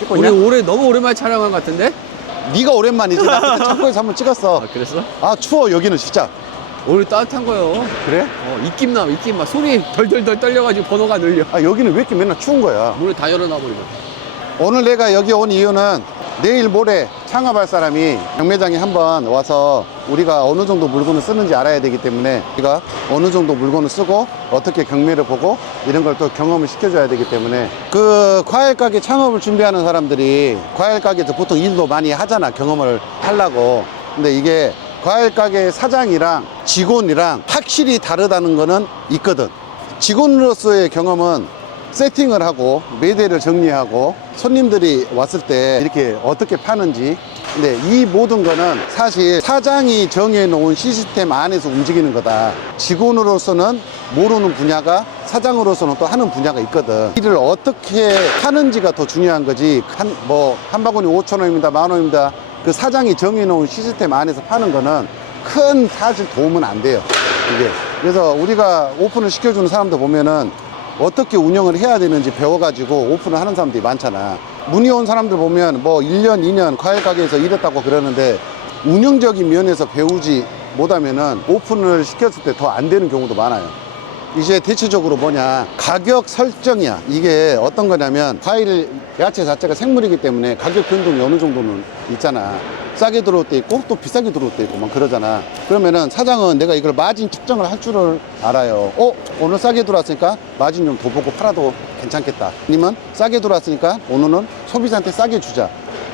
찍고 우리 있냐? 올해 너무 오랜만에 촬영한 것 같은데? 네가 오랜만이지. 나 그때 창고에서 한번 찍었어. 아, 그랬어? 아 추워 여기는 진짜. 오늘 따뜻한 거요. 그래? 입김 막 소리 덜덜덜 떨려가지고 번호가 늘려. 아 여기는 왜 이렇게 맨날 추운 거야? 문을 다 열어놔버리고. 오늘 내가 여기 온 이유는 내일 모레 창업할 사람이 경매장에 한번 와서 우리가 어느 정도 물건을 쓰는지 알아야 되기 때문에 우리가 어느 정도 물건을 쓰고 어떻게 경매를 보고 이런 걸 또 경험을 시켜줘야 되기 때문에 그 과일 가게 창업을 준비하는 사람들이 과일 가게에서 보통 일도 많이 하잖아. 경험을 하려고. 근데 이게 과일 가게 사장이랑 직원이랑 확실히 다르다는 거는 있거든. 직원으로서의 경험은 세팅을 하고 매대를 정리하고 손님들이 왔을 때 이렇게 어떻게 파는지. 근데 이 모든 거는 사실 사장이 정해놓은 시스템 안에서 움직이는 거다. 직원으로서는 모르는 분야가 사장으로서는 또 하는 분야가 있거든. 일을 어떻게 하는지가 더 중요한 거지. 한 바구니 5,000원입니다 10,000원입니다 그 사장이 정해놓은 시스템 안에서 파는 거는 큰 사실 도움은 안 돼요 이게. 그래서 우리가 오픈을 시켜주는 사람들 보면은 어떻게 운영을 해야 되는지 배워가지고 오픈을 하는 사람들이 많잖아. 문의 온 사람들 보면 뭐 1년, 2년 과일 가게에서 일했다고 그러는데 운영적인 면에서 배우지 못하면은 오픈을 시켰을 때 더 안 되는 경우도 많아요. 이제 대체적으로 뭐냐, 가격 설정이야. 이게 어떤 거냐면 과일 야채 자체가 생물이기 때문에 가격 변동이 어느 정도는 있잖아. 싸게 들어올 때 있고 또 비싸게 들어올 때 있고 막 그러잖아. 그러면은 사장은 내가 이걸 마진 측정을 할 줄을 알아요. 오늘 싸게 들어왔으니까 마진 좀 더 보고 팔아도 괜찮겠다. 아니면 싸게 들어왔으니까 오늘은 소비자한테 싸게 주자.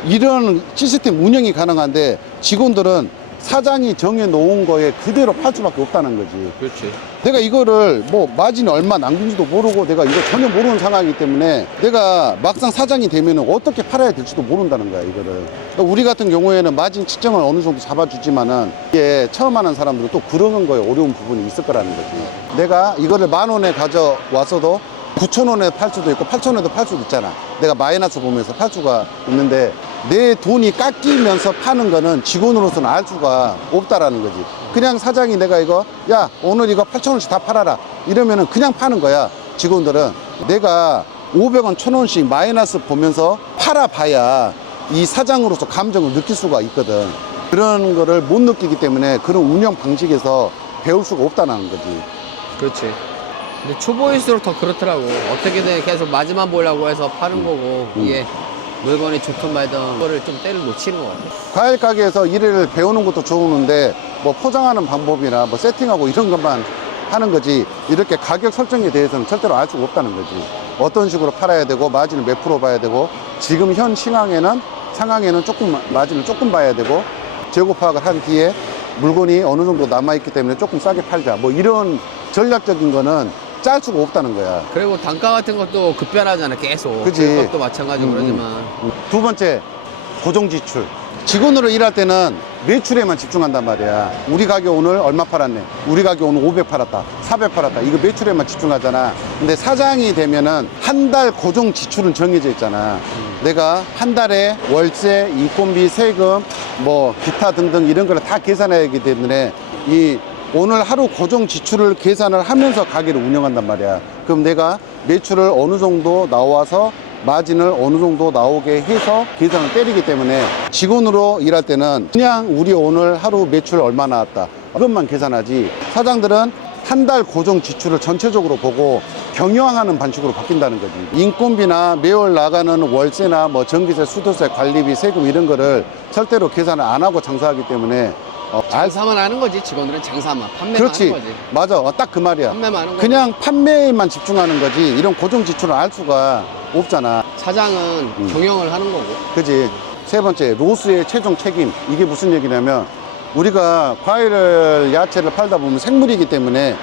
이런 시스템 운영이 가능한데 직원들은 사장이 정해놓은 거에 그대로 팔 수밖에 없다는 거지. 그렇지. 내가 이거를 뭐 마진이 얼마 남긴지도 모르고 내가 이거 전혀 모르는 상황이기 때문에 내가 막상 사장이 되면 어떻게 팔아야 될지도 모른다는 거야 이거를. 그러니까 우리 같은 경우에는 마진 측정을 어느 정도 잡아주지만은 이게 처음 하는 사람들은 또 그러는 거에 어려운 부분이 있을 거라는 거지. 내가 이거를 10,000원에 가져왔어도 9,000원에 팔 수도 있고 8,000원에도 팔 수도 있잖아. 내가 마이너스 보면서 팔 수가 있는데 내 돈이 깎이면서 파는 거는 직원으로서는 알 수가 없다라는 거지. 그냥 사장이 내가 이거 야 오늘 이거 8,000원씩 다 팔아라 이러면은 그냥 파는 거야. 직원들은 내가 500원 1,000원씩 마이너스 보면서 팔아봐야 이 사장으로서 감정을 느낄 수가 있거든. 그런 거를 못 느끼기 때문에 그런 운영 방식에서 배울 수가 없다는 거지. 그렇지. 근데 초보일수록 더 그렇더라고. 어떻게든 계속 마지막 보려고 해서 파는 거고 이게 물건이 좋든 말든 그거를 좀 때를 놓치는 것 같아. 과일 가게에서 일을 배우는 것도 좋은데 뭐 포장하는 방법이나 뭐 세팅하고 이런 것만 하는 거지 이렇게 가격 설정에 대해서는 절대로 알 수가 없다는 거지. 어떤 식으로 팔아야 되고 마진을 몇 프로 봐야 되고 지금 현 상황에는 조금 마진을 조금 봐야 되고 재고 파악을 한 뒤에 물건이 어느 정도 남아있기 때문에 조금 싸게 팔자 뭐 이런 전략적인 거는 짤 수가 없다는 거야. 그리고 단가 같은 것도 급변하잖아 계속. 그치. 그것도 마찬가지고 그러지만 두 번째, 고정 지출. 직원으로 일할 때는 매출에만 집중한단 말이야. 우리 가게 오늘 얼마 팔았네. 우리 가게 오늘 500 팔았다. 400 팔았다. 이거 매출에만 집중하잖아. 근데 사장이 되면은 한 달 고정 지출은 정해져 있잖아. 내가 한 달에 월세, 인건비, 세금, 뭐 기타 등등 이런 걸 다 계산해야 하기 때문에 이 오늘 하루 고정 지출을 계산을 하면서 가게를 운영한단 말이야. 그럼 내가 매출을 어느 정도 나와서 마진을 어느 정도 나오게 해서 계산을 때리기 때문에 직원으로 일할 때는 그냥 우리 오늘 하루 매출 얼마 나왔다 그것만 계산하지. 사장들은 한 달 고정 지출을 전체적으로 보고 경영하는 방식으로 바뀐다는 거지. 인건비나 매월 나가는 월세나 뭐 전기세, 수도세, 관리비, 세금 이런 거를 절대로 계산을 안 하고 장사하기 때문에 장사만 하는 거지. 직원들은 장사만 판매만 그렇지. 하는 거지. 맞아. 딱 그 말이야. 판매만 하는 거지. 그냥 판매에만 집중하는 거지 이런 고정 지출을 알 수가 없잖아. 사장은 경영을 하는 거고. 그지. 세 번째, 로스의 최종 책임. 이게 무슨 얘기냐면 우리가 과일을 야채를 팔다 보면 생물이기 때문에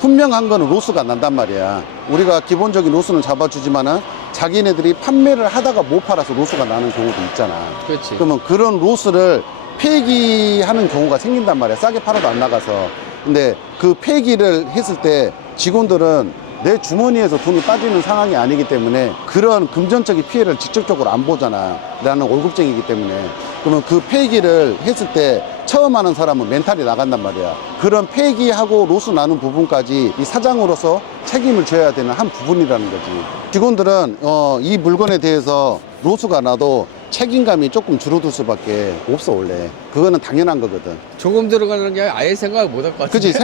분명한 거는 로스가 난단 말이야. 우리가 기본적인 로스는 잡아주지만은 자기네들이 판매를 하다가 못 팔아서 로스가 나는 경우도 있잖아. 그렇지. 그러면 그런 로스를 폐기하는 경우가 생긴단 말이야. 싸게 팔아도 안 나가서. 근데 그 폐기를 했을 때 직원들은 내 주머니에서 돈이 빠지는 상황이 아니기 때문에 그런 금전적인 피해를 직접적으로 안 보잖아. 나는 월급쟁이기 때문에. 그러면 그 폐기를 했을 때 처음 하는 사람은 멘탈이 나간단 말이야. 그런 폐기하고 로스 나는 부분까지 이 사장으로서 책임을 져야 되는 한 부분이라는 거지. 직원들은 이 물건에 대해서 로스가 나도 책임감이 조금 줄어들 수밖에 없어 원래. 그거는 당연한 거거든. 조금 들어가는 게 아예 생각을 못 할 것 같아. 그치?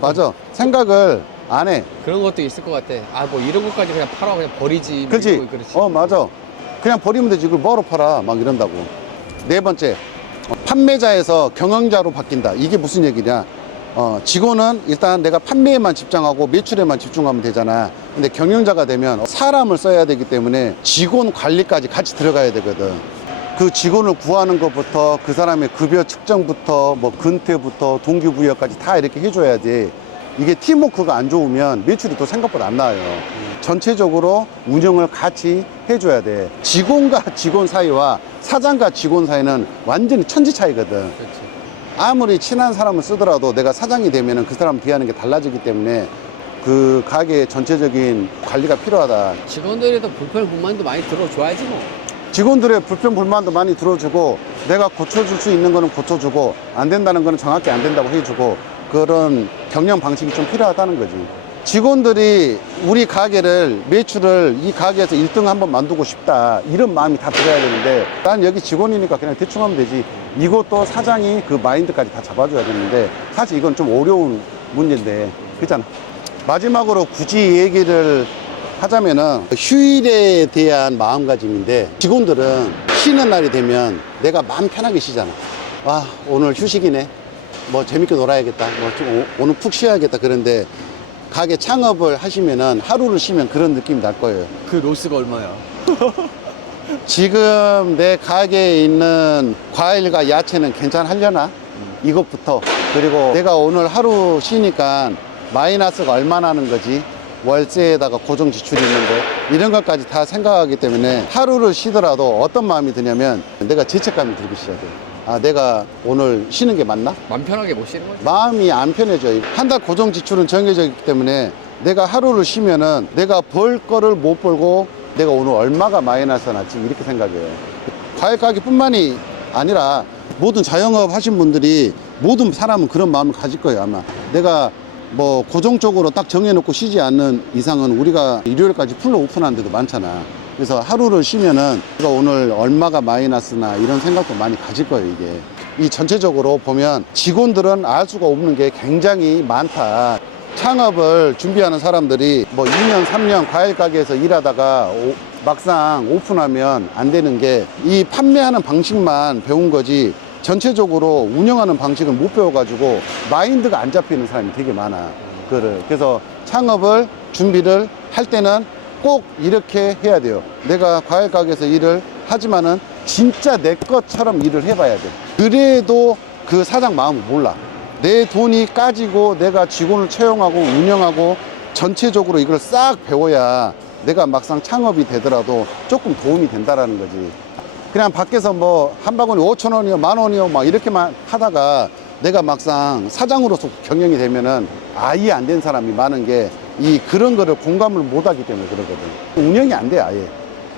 맞아. 생각을 안 해. 그런 것도 있을 것 같아. 아, 뭐 이런 것까지 그냥 팔아 그냥 버리지. 뭐 그치? 이러고 그렇지. 맞아. 그냥 버리면 되지. 이걸 뭐하러 팔아? 막 이런다고. 네 번째, 판매자에서 경영자로 바뀐다. 이게 무슨 얘기냐? 직원은 일단 내가 판매에만 집중하고 매출에만 집중하면 되잖아. 근데 경영자가 되면 사람을 써야 되기 때문에 직원 관리까지 같이 들어가야 되거든. 그 직원을 구하는 것부터 그 사람의 급여 측정부터 뭐 근태부터 동기부여까지 다 이렇게 해줘야 돼. 이게 팀워크가 안 좋으면 매출이 또 생각보다 안 나와요. 전체적으로 운영을 같이 해줘야 돼. 직원과 직원 사이와 사장과 직원 사이는 완전히 천지 차이거든. 그렇지. 아무리 친한 사람을 쓰더라도 내가 사장이 되면 그 사람 대하는 게 달라지기 때문에 그 가게의 전체적인 관리가 필요하다. 직원들이 더 불편 불만도 많이 들어줘야지 뭐. 직원들의 불편 불만도 많이 들어주고 내가 고쳐줄 수 있는 거는 고쳐주고 안 된다는 거는 정확히 안 된다고 해주고 그런 경영 방식이 좀 필요하다는 거지. 직원들이 우리 가게를 매출을 이 가게에서 1등 한번 만들고 싶다 이런 마음이 다 들어야 되는데 난 여기 직원이니까 그냥 대충 하면 되지. 이것도 사장이 그 마인드까지 다 잡아줘야 되는데 사실 이건 좀 어려운 문제인데 그렇잖아. 마지막으로 굳이 얘기를 하자면은 휴일에 대한 마음가짐인데 직원들은 쉬는 날이 되면 내가 마음 편하게 쉬잖아. 아 오늘 휴식이네, 뭐 재밌게 놀아야겠다, 뭐 좀 오늘 푹 쉬어야겠다. 그런데 가게 창업을 하시면은 하루를 쉬면 그런 느낌이 날 거예요. 그 로스가 얼마야? 지금 내 가게에 있는 과일과 야채는 괜찮으려나? 이것부터. 그리고 내가 오늘 하루 쉬니까 마이너스가 얼마나 나는 거지? 월세에다가 고정 지출이 있는데 이런 것까지 다 생각하기 때문에 하루를 쉬더라도 어떤 마음이 드냐면 내가 죄책감이 들기 시작해요. 아 내가 오늘 쉬는 게 맞나? 맘 편하게 못 쉬는 거지. 마음이 안 편해져요. 한 달 고정 지출은 정해져 있기 때문에 내가 하루를 쉬면은 내가 벌 거를 못 벌고 내가 오늘 얼마가 마이너스 났지 이렇게 생각해요. 과일 가게뿐만이 아니라 모든 자영업 하신 분들이 모든 사람은 그런 마음을 가질 거예요. 아마 내가 뭐 고정적으로 딱 정해놓고 쉬지 않는 이상은 우리가 일요일까지 풀로 오픈하는 데도 많잖아. 그래서 하루를 쉬면은 내가 오늘 얼마가 마이너스나 이런 생각도 많이 가질 거예요. 이게 이 전체적으로 보면 직원들은 알 수가 없는 게 굉장히 많다. 창업을 준비하는 사람들이 뭐 2년 3년 과일 가게에서 일하다가 막상 오픈하면 안 되는 게 이 판매하는 방식만 배운 거지 전체적으로 운영하는 방식을 못 배워가지고 마인드가 안 잡히는 사람이 되게 많아. 그래서 창업을 준비를 할 때는 꼭 이렇게 해야 돼요. 내가 과일 가게에서 일을 하지만은 진짜 내 것처럼 일을 해봐야 돼. 그래도 그 사장 마음을 몰라. 내 돈이 까지고 내가 직원을 채용하고 운영하고 전체적으로 이걸 싹 배워야 내가 막상 창업이 되더라도 조금 도움이 된다라는 거지. 그냥 밖에서 뭐 한 바구니 5,000원이요 10,000원이요 막 이렇게만 하다가 내가 막상 사장으로서 경영이 되면은 아예 안 된 사람이 많은 게 이 그런 거를 공감을 못 하기 때문에 그러거든. 운영이 안 돼. 아예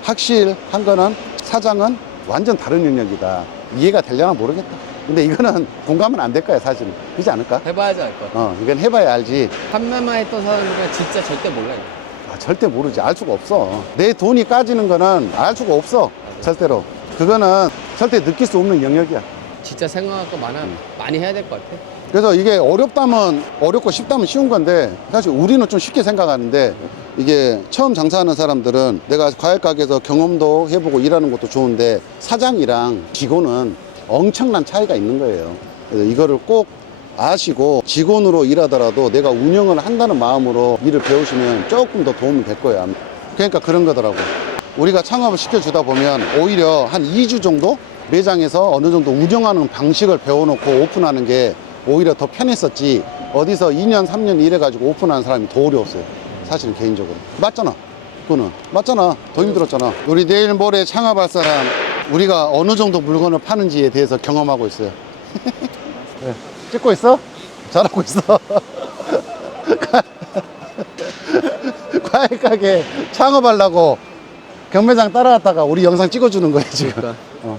확실한 거는 사장은 완전 다른 영역이다. 이해가 되려나 모르겠다. 근데 이거는 공감은 안 될 거야 사실은. 그렇지 않을까? 해봐야지 알 것 같아. 이건 해봐야 알지. 판매만 했던 사람들은 진짜 절대 몰라요. 절대 모르지. 알 수가 없어. 내 돈이 까지는 거는 알 수가 없어. 절대로. 그거는 절대 느낄 수 없는 영역이야. 진짜 생각할 거 많이 해야 될 것 같아. 그래서 이게 어렵다면 어렵고 쉽다면 쉬운 건데 사실 우리는 좀 쉽게 생각하는데 이게 처음 장사하는 사람들은 내가 과일 가게에서 경험도 해보고 일하는 것도 좋은데 사장이랑 직원은 엄청난 차이가 있는 거예요. 그래서 이거를 꼭 아시고 직원으로 일하더라도 내가 운영을 한다는 마음으로 일을 배우시면 조금 더 도움이 될 거예요. 그러니까 그런 거더라고. 우리가 창업을 시켜주다 보면 오히려 한 2주 정도 매장에서 어느 정도 운영하는 방식을 배워놓고 오픈하는 게 오히려 더 편했었지 어디서 2년 3년 일해가지고 오픈하는 사람이 더 어려웠어요. 사실은 개인적으로. 맞잖아. 그거는 맞잖아. 더 힘들었잖아. 우리 내일 모레 창업할 사람 우리가 어느 정도 물건을 파는지에 대해서 경험하고 있어요. 네. 찍고 있어? 잘하고 있어. 과일 가게 창업하려고 경매장 따라갔다가 우리 영상 찍어주는 거예요 지금. 그러니까.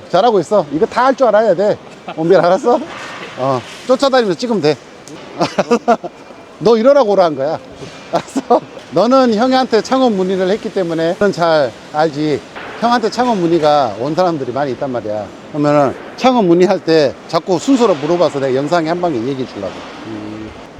잘하고 있어. 이거 다 할 줄 알아야 돼. 원빈 알았어? 쫓아다니면서 찍으면 돼. 너 이러라고 오라 한 거야. 알았어? 너는 형한테 창업 문의를 했기 때문에 넌 잘 알지. 형한테 창업 문의가 온 사람들이 많이 있단 말이야. 그러면은 창업 문의할 때 자꾸 순서로 물어봐서 내가 영상에 한 방에 얘기해 주려고.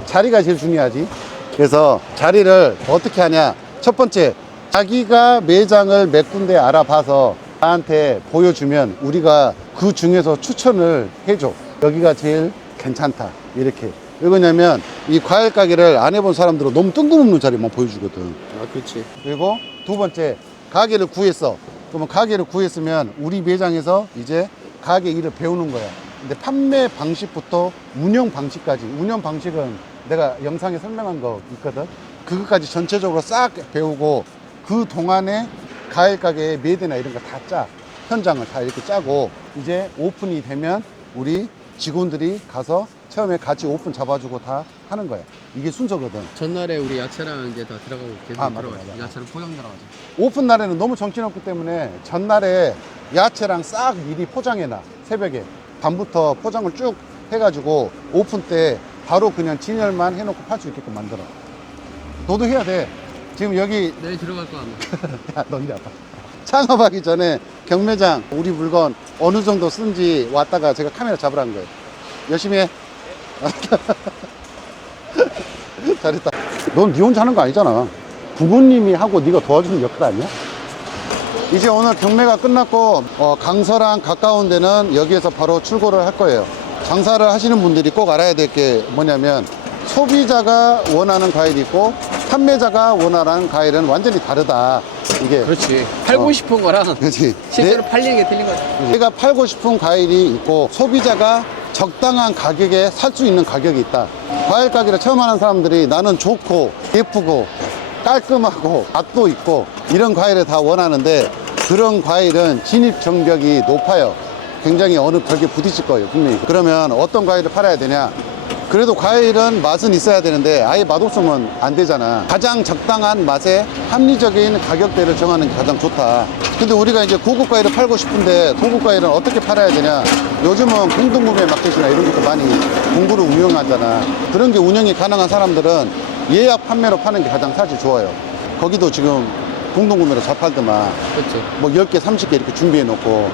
자리가 제일 중요하지. 그래서 자리를 어떻게 하냐. 첫 번째, 자기가 매장을 몇 군데 알아봐서 나한테 보여주면 우리가 그 중에서 추천을 해줘. 여기가 제일 괜찮다. 이렇게. 왜 그러냐면 이 과일 가게를 안 해본 사람들은 너무 뜬금없는 자리만 보여주거든. 아, 그렇지. 그리고 두 번째, 가게를 구했어. 그러면 가게를 구했으면 우리 매장에서 이제 가게 일을 배우는 거야. 근데 판매 방식부터 운영 방식까지. 운영 방식은 내가 영상에 설명한 거 있거든. 그것까지 전체적으로 싹 배우고 그 동안에 과일 가게의 매대나 이런 거 다 짜. 현장을 다 이렇게 짜고 이제 오픈이 되면 우리 직원들이 가서 처음에 같이 오픈 잡아주고 다 하는 거야. 이게 순서거든. 전날에 우리 야채랑 이제 다 들어가고 계속 아, 맞아, 들어가죠. 맞아. 야채는 포장 들어가죠. 오픈 날에는 너무 정신없기 때문에 전날에 야채랑 싹 미리 포장해놔. 새벽에 밤부터 포장을 쭉 해가지고 오픈 때 바로 그냥 진열만 해놓고 팔 수 있게끔 만들어. 너도 해야 돼. 지금 여기 내일 들어갈 거 아마. 야, 너 이리 와봐. 창업하기 전에 경매장 우리 물건 어느 정도 쓴지 왔다가 제가 카메라 잡으라는 거예요. 열심히 해. 잘했다. 넌 니 혼자 하는 거 아니잖아. 부모님이 하고 네가 도와주는 역할 아니야? 이제 오늘 경매가 끝났고 강서랑 가까운 데는 여기에서 바로 출고를 할 거예요. 장사를 하시는 분들이 꼭 알아야 될 게 뭐냐면 소비자가 원하는 과일이 있고 판매자가 원하는 과일은 완전히 다르다. 이게 그렇지. 팔고 싶은 거랑 그렇지. 실제로 팔리는 게 틀린 거지. 내가 팔고 싶은 과일이 있고 소비자가 적당한 가격에 살 수 있는 가격이 있다. 과일 가게를 처음 하는 사람들이 나는 좋고 예쁘고 깔끔하고 맛도 있고 이런 과일을 다 원하는데 그런 과일은 진입 장벽이 높아요. 굉장히 어느 벽에 부딪힐 거예요, 분명히. 그러면 어떤 과일을 팔아야 되냐? 그래도 과일은 맛은 있어야 되는데 아예 맛없으면 안 되잖아. 가장 적당한 맛에 합리적인 가격대를 정하는 게 가장 좋다. 근데 우리가 이제 고급 과일을 팔고 싶은데 고급 과일은 어떻게 팔아야 되냐? 요즘은 공동구매 마켓이나 이런 것도 많이 공구를 운영하잖아. 그런 게 운영이 가능한 사람들은 예약 판매로 파는 게 가장 사실 좋아요. 거기도 지금 공동구매로 잘 팔더만. 그렇지. 뭐 10개, 30개 이렇게 준비해 놓고.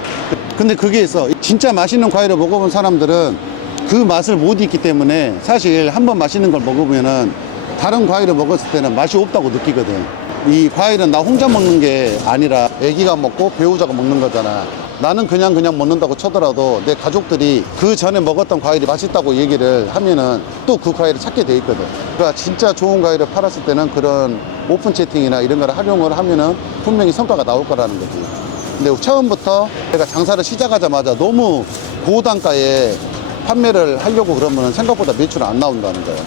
근데 그게 있어. 진짜 맛있는 과일을 먹어본 사람들은 그 맛을 못 잊기 때문에 사실 한번 맛있는 걸 먹으면은 다른 과일을 먹었을 때는 맛이 없다고 느끼거든. 이 과일은 나 혼자 먹는 게 아니라 애기가 먹고 배우자가 먹는 거잖아. 나는 그냥 먹는다고 쳐더라도 내 가족들이 그 전에 먹었던 과일이 맛있다고 얘기를 하면은 또 그 과일을 찾게 돼 있거든. 그러니까 진짜 좋은 과일을 팔았을 때는 그런 오픈 채팅이나 이런 거를 활용을 하면은 분명히 성과가 나올 거라는 거지. 근데 처음부터 내가 장사를 시작하자마자 너무 고단가에 판매를 하려고 그러면 생각보다 매출이 안 나온다는 거예요.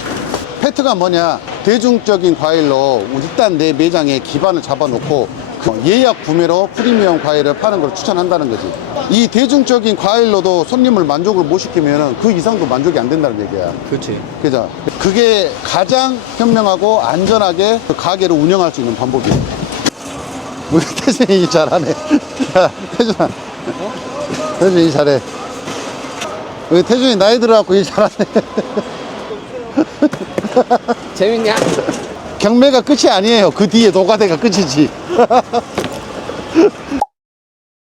패트가 뭐냐? 대중적인 과일로 일단 내 매장에 기반을 잡아놓고 예약 구매로 프리미엄 과일을 파는 걸 추천한다는 거지. 이 대중적인 과일로도 손님을 만족을 못 시키면 그 이상도 만족이 안 된다는 얘기야. 그렇지. 그죠? 그게 가장 현명하고 안전하게 그 가게를 운영할 수 있는 방법이야. 우리 태준이 잘하네. 야, 태준아. 태준이 잘해. 우리 태준이 나이 들어갖고 일 잘하네. 재밌냐? 경매가 끝이 아니에요. 그 뒤에 노가대가 끝이지.